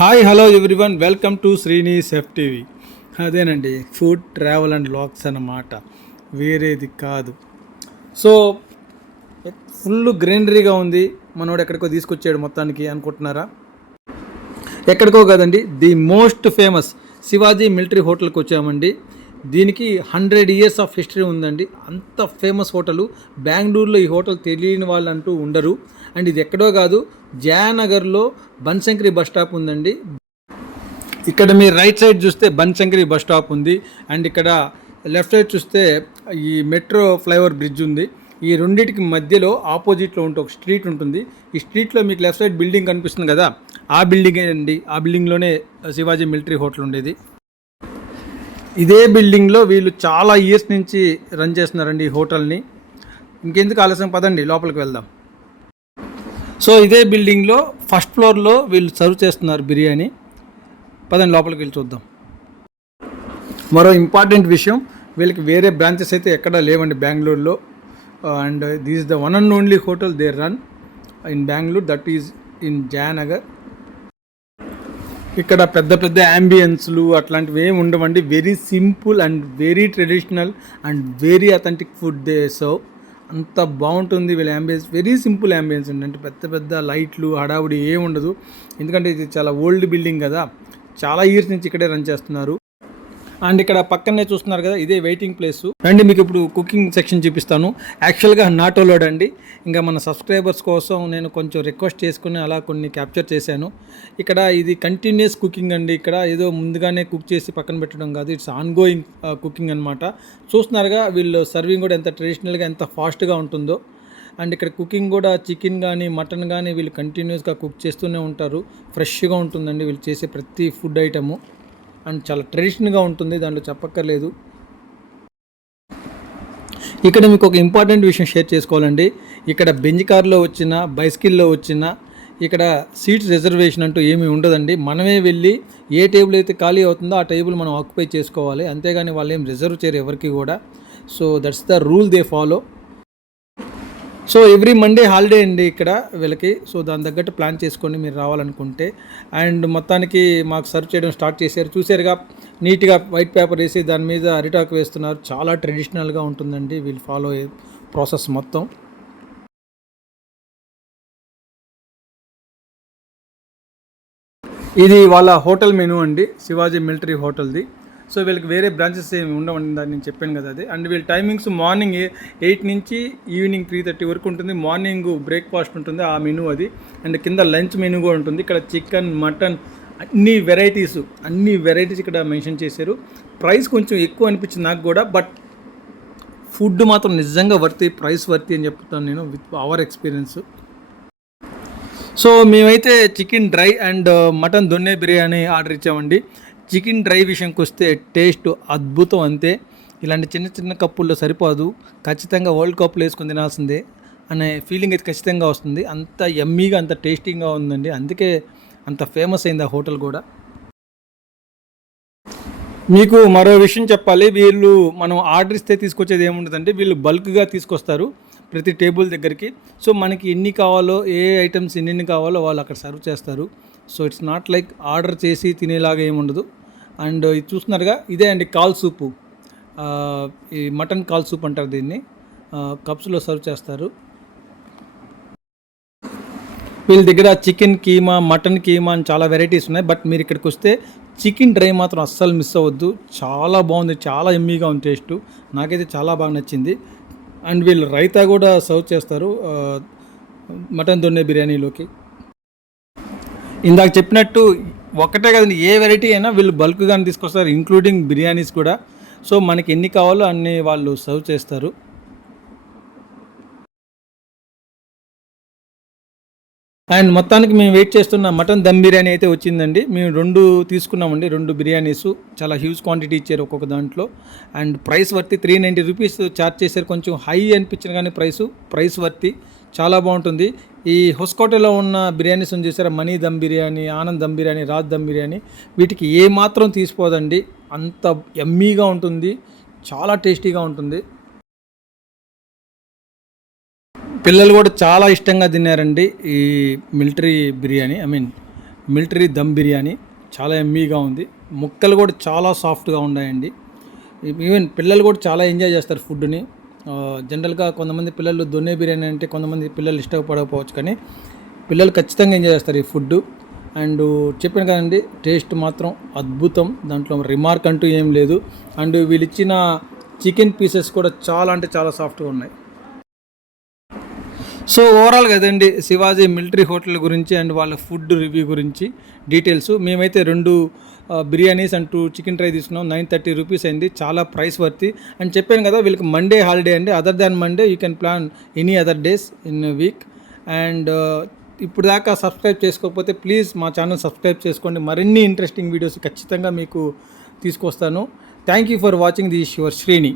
Hi hello everyone, welcome to Srini's FTV. అదేనండి, food travel and vlogs అన్నమాట, వేరేది కాదు. సో ఫుల్ గ్రీనరీగా ఉంది. మనోడు ఎక్కడికో తీసుకొచ్చాడు మొత్తానికి అనుకుంటున్నారా? ఎక్కడికో కాదండి, the most famous Shivaji military హోటల్కి వచ్చామండి. దీనికి 100 years ఆఫ్ హిస్టరీ ఉందండి. అంత ఫేమస్ హోటలు. బెంగళూరులో ఈ హోటల్ తెలియని వాళ్ళు అంటూ ఉండరు. అండ్ ఇది ఎక్కడో కాదు, జయనగర్లో బన్శంకరి బస్ స్టాప్ ఉందండి. ఇక్కడ మీరు రైట్ సైడ్ చూస్తే బన్శంకరి బస్ స్టాప్ ఉంది. అండ్ ఇక్కడ లెఫ్ట్ సైడ్ చూస్తే ఈ మెట్రో ఫ్లైఓవర్ బ్రిడ్జ్ ఉంది. ఈ రెండింటికి మధ్యలో ఆపోజిట్లో ఉంటే ఒక స్ట్రీట్ ఉంటుంది. ఈ స్ట్రీట్లో మీకు లెఫ్ట్ సైడ్ బిల్డింగ్ కనిపిస్తుంది కదా, ఆ బిల్డింగే అండి. ఆ బిల్డింగ్లోనే శివాజీ మిలిటరీ హోటల్ ఉండేది. ఇదే బిల్డింగ్లో వీళ్ళు చాలా ఇయర్స్ నుంచి రన్ చేస్తున్నారండి ఈ హోటల్ని. ఇంకెందుకు ఆలస్యం, పదండి లోపలికి వెళ్దాం. సో ఇదే బిల్డింగ్లో ఫస్ట్ ఫ్లోర్లో వీళ్ళు సర్వ్ చేస్తున్నారు బిర్యానీ. పదండి లోపలికి వెళ్ళి చూద్దాం. మరో ఇంపార్టెంట్ విషయం, వీళ్ళకి వేరే బ్రాంచెస్ అయితే ఎక్కడా లేవండి బెంగళూరులో. And this is the one and only hotel they run in Bengaluru, that is in Jayanagar. ఇక్కడ పెద్ద పెద్ద యాంబియన్స్లు అట్లాంటివి ఏమి ఉండవండి. Very simple and very traditional and very authentic food they serve. అంత బాగుంటుంది వీళ్ళ యాంబియన్స్. వెరీ సింపుల్ యాంబియన్స్ అండి, అంటే పెద్ద పెద్ద లైట్లు హడావుడి ఏమి ఉండదు. ఎందుకంటే ఇది చాలా ఓల్డ్ బిల్డింగ్ కదా, చాలా ఇయర్స్ నుంచి ఇక్కడే రన్ చేస్తున్నారు. అండ్ ఇక్కడ పక్కనే చూస్తున్నారు కదా, ఇదే వెయిటింగ్ ప్లేస్. అండ్ మీకు ఇప్పుడు కుకింగ్ సెక్షన్ చూపిస్తాను. యాక్చువల్గా నాట్ అలౌడ్ అండి. ఇంకా మన సబ్స్క్రైబర్స్ కోసం నేను కొంచెం రిక్వెస్ట్ చేసుకుని అలా కొన్ని క్యాప్చర్ చేశాను. ఇక్కడ ఇది కంటిన్యూస్ కుకింగ్ అండి. ఇక్కడ ఏదో ముందుగానే కుక్ చేసి పక్కన పెట్టడం కాదు, ఇట్స్ ఆన్ గోయింగ్ కుకింగ్ అనమాట. చూస్తున్నారుగా వీళ్ళు సర్వింగ్ కూడా ఎంత ట్రెడిషనల్గా ఎంత ఫాస్ట్గా ఉంటుందో. అండ్ ఇక్కడ కుకింగ్ కూడా చికెన్ కానీ మటన్ కానీ వీళ్ళు కంటిన్యూస్గా కుక్ చేస్తూనే ఉంటారు. ఫ్రెష్గా ఉంటుందండి వీళ్ళు చేసే ప్రతి ఫుడ్ ఐటము. అండ్ చాలా ట్రెడిషనల్గా ఉంటుంది, దాంట్లో చెప్పక్కర్లేదు. ఇక్కడ మీకు ఒక ఇంపార్టెంట్ విషయం షేర్ చేసుకోవాలండి. ఇక్కడ బెంజ్ కార్లో వచ్చిన, బైసికిల్లో వచ్చిన, ఇక్కడ సీట్స్ రిజర్వేషన్ అంటూ ఏమీ ఉండదండి. మనమే వెళ్ళి ఏ టేబుల్ అయితే ఖాళీ అవుతుందో ఆ టేబుల్ మనం ఆక్యుపై చేసుకోవాలి. అంతేగాని వాళ్ళు ఏం రిజర్వ్ చేయరు ఎవరికి కూడా. So that's the rule they follow. So every Monday holiday అండి ఇక్కడ వీళ్ళకి. సో దాని తగ్గట్టు ప్లాన్ చేసుకోండి మీరు రావాలనుకుంటే. అండ్ మొత్తానికి మాకు సర్వ్ చేయడం స్టార్ట్ చేశారు. చూసారుగా, నీట్గా వైట్ పేపర్ వేసి దాని మీద అరిటాకు వేస్తున్నారు. చాలా ట్రెడిషనల్గా ఉంటుందండి వీళ్ళు ఫాలో అయ్యే ప్రాసెస్ మొత్తం. ఇది వాళ్ళ హోటల్ మెనూ అండి, శివాజీ మిలిటరీ హోటల్ది. సో వీళ్ళకి వేరే బ్రాంచెస్ ఏమి ఉండవండి, దాన్ని నేను చెప్పాను కదా అది. అండ్ వీళ్ళ టైమింగ్స్ మార్నింగ్ 8 నుంచి ఈవినింగ్ 3:30 వరకు ఉంటుంది. మార్నింగ్ బ్రేక్ఫాస్ట్ ఉంటుంది, ఆ మెనూ అది. అండ్ కింద లంచ్ మెనూ కూడా ఉంటుంది. ఇక్కడ చికెన్, మటన్, అన్ని వెరైటీస్ ఇక్కడ మెన్షన్ చేశారు. ప్రైస్ కొంచెం ఎక్కువ అనిపించింది నాకు కూడా, బట్ ఫుడ్ మాత్రం నిజంగా ప్రైస్ వర్తి అని చెప్తాను నేను విత్ అవర్ ఎక్స్పీరియన్స్. సో మేమైతే chicken dry and mutton donne biryani order ఇచ్చామండి. చికెన్ డ్రై విషయంకి వస్తే టేస్ట్ అద్భుతం అంతే. ఇలాంటి చిన్న చిన్న కప్పుల్లో సరిపోదు, ఖచ్చితంగా వరల్డ్ కప్లో వేసుకొని తినాల్సిందే అనే ఫీలింగ్ అయితే ఖచ్చితంగా వస్తుంది. అంత యమ్మీగా, అంత టేస్టీగా ఉందండి. అందుకే అంత ఫేమస్ అయింది ఆ హోటల్ కూడా. మీకు మరో విషయం చెప్పాలి, వీళ్ళు మనం ఆర్డర్ ఇస్తే తీసుకొచ్చేది ఏముండదండి, వీళ్ళు బల్క్గా తీసుకొస్తారు ప్రతి టేబుల్ దగ్గరికి. సో మనకి ఎన్ని కావాలో, ఏ ఐటమ్స్ ఎన్ని కావాలో వాళ్ళు అక్కడ సర్వ్ చేస్తారు. So it's not like order చేసి తినేలాగా ఏముండదు. అండ్ ఇది చూస్తున్నారుగా, ఇదే అండి కాల్ సూపు. ఈ మటన్ కాల్ సూప్ అంటారు దీన్ని. కప్స్లో సర్వ్ చేస్తారు. వీళ్ళ దగ్గర చికెన్ కీమా, మటన్ కీమా అని చాలా వెరైటీస్ ఉన్నాయి. బట్ మీరు ఇక్కడికి వస్తే చికెన్ డ్రై మాత్రం అస్సలు మిస్ అవ్వద్దు. చాలా బాగుంది, చాలా ఎమ్మీగా ఉంది టేస్ట్. నాకైతే చాలా బాగా నచ్చింది. అండ్ వీళ్ళు రైతా కూడా సర్వ్ చేస్తారు మటన్ దొన్నె బిర్యానీలోకి. ఇందాక చెప్పినట్టు ఒకటే కదండి, ఏ వెరైటీ అయినా వీళ్ళు బల్క్గానే తీసుకొస్తారు, ఇంక్లూడింగ్ బిర్యానీస్ కూడా. సో మనకి ఎన్ని కావాలో అన్ని వాళ్ళు సర్వ్ చేస్తారు. అండ్ మొత్తానికి మేము వెయిట్ చేస్తున్న మటన్ దమ్ బిర్యానీ అయితే వచ్చిందండి. మేము 2 తీసుకున్నామండి, 2 బిర్యానీస్. చాలా హ్యూజ్ క్వాంటిటీ ఇచ్చారు ఒక్కొక్క దాంట్లో. అండ్ ప్రైస్ వర్తి, 390 రూపీస్ ఛార్జ్ చేశారు. కొంచెం హై అనిపించిన కానీ ప్రైస్ వర్తి, చాలా బాగుంటుంది. ఈ హొస్కోటలో ఉన్న బిర్యానీస్ చూసారా, మనీ దమ్ బిర్యానీ, ఆనంద్ దమ్ బిర్యానీ, రాజ్ దమ్ బిర్యానీ, వీటికి ఏమాత్రం తీసిపోదండి. అంత యమ్మీగా ఉంటుంది, చాలా టేస్టీగా ఉంటుంది. పిల్లలు కూడా చాలా ఇష్టంగా తిన్నారండి ఈ మిలిటరీ బిర్యానీ, మిలిటరీ దమ్ బిర్యానీ. చాలా ఎమ్మీగా ఉంది. ముక్కలు కూడా చాలా సాఫ్ట్గా ఉన్నాయండి. ఈవెన్ పిల్లలు కూడా చాలా ఎంజాయ్ చేస్తారు ఫుడ్ని. జనరల్గా కొంతమంది పిల్లలు దొన్నె బిర్యానీ అంటే కొంతమంది పిల్లలు ఇష్టపడకపోవచ్చు, కానీ పిల్లలు ఖచ్చితంగా ఎంజాయ్ చేస్తారు ఈ ఫుడ్. అండ్ చెప్పాను కదండి, టేస్ట్ మాత్రం అద్భుతం, దాంట్లో రిమార్క్ అంటూ ఏం లేదు. అండ్ వీళ్ళు ఇచ్చిన చికెన్ పీసెస్ కూడా చాలా అంటే చాలా సాఫ్ట్గా ఉన్నాయి. సో ఓవరాల్ కదండి శివాజీ మిలిటరీ హోటల్ గురించి అండ్ వాళ్ళ ఫుడ్ రివ్యూ గురించి డీటెయిల్స్. మేమైతే 2 బిర్యానీస్ అండ్ 2 చికెన్ ట్రై తీసుకున్నాం. 930 రూపీస్ అయింది. చాలా ప్రైస్ వర్తి. అండ్ చెప్పాను కదా వీళ్ళకి మండే హాలిడే అండి. Other than Monday you can plan any other days in week. And ఇప్పుడు దాకా సబ్స్క్రైబ్ చేసుకోకపోతే ప్లీజ్ మా ఛానల్ సబ్స్క్రైబ్ చేసుకోండి. మరిన్ని ఇంట్రెస్టింగ్ వీడియోస్ ఖచ్చితంగా మీకు తీసుకొస్తాను. Thank you for watching. This your Srini.